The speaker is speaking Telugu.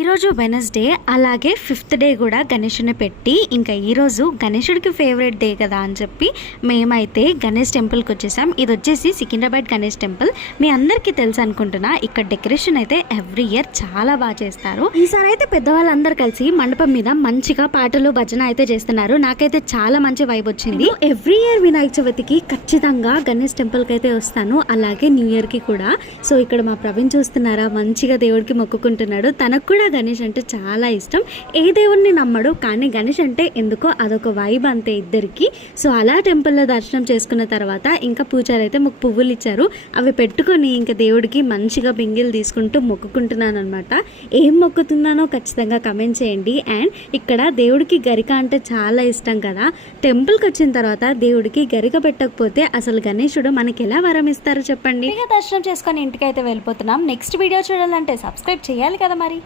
ఈరోజు వెనస్డే, అలాగే 5th డే కూడా గణేషుని పెట్టి, ఇంకా ఈరోజు గణేషుడికి ఫేవరెట్ డే కదా అని చెప్పి మేమైతే గణేష్ టెంపుల్కి వచ్చేసాం. ఇది వచ్చేసి సికింద్రాబాద్ గణేష్ టెంపుల్. మీ అందరికీ తెలుసు అనుకుంటున్నా. ఇక్కడ డెకరేషన్ అయితే ఎవ్రీ ఇయర్ చాలా బాగా చేస్తారు. ఈసారి అయితే పెద్దవాళ్ళందరూ కలిసి మండపం మీద మంచిగా పాటలు భజన అయితే చేస్తున్నారు. నాకైతే చాలా మంచి వైబ్ వచ్చింది. ఎవ్రీ ఇయర్ వినాయక చవితికి ఖచ్చితంగా గణేష్ టెంపుల్కి అయితే వస్తాను, అలాగే న్యూ ఇయర్కి కూడా. సో ఇక్కడ మా ప్రవీణ్ చూస్తున్నారా, మంచిగా దేవుడికి మొక్కుకుంటున్నాడు. తనకు కూడా గణేష్ అంటే చాలా ఇష్టం. ఏ దేవుడిని నమ్మడు, కానీ గణేష్ అంటే ఎందుకో అదొక వైబ్ అంతే ఇద్దరికి. సో అలా టెంపుల్లో దర్శనం చేసుకున్న తర్వాత ఇంకా పూజారి అయితే మాకు పువ్వులు ఇచ్చారు. అవి పెట్టుకొని ఇంకా దేవుడికి మంచిగా బింగిలు తీసుకుంటూ మొక్కుకుంటున్నాను అనమాట. ఏం మొక్కుతున్నానో ఖచ్చితంగా కమెంట్ చేయండి. అండ్ ఇక్కడ దేవుడికి గరిక అంటే చాలా ఇష్టం కదా. టెంపుల్కి వచ్చిన తర్వాత దేవుడికి గరిక పెట్టకపోతే అసలు గణేశుడు మనకి ఎలా వరం ఇస్తారో చెప్పండి. దర్శనం చేసుకొని ఇంటికి అయితే వెళ్ళిపోతున్నాం. నెక్స్ట్ వీడియో చూడాలంటే సబ్స్క్రైబ్ చేయాలి కదా మరి.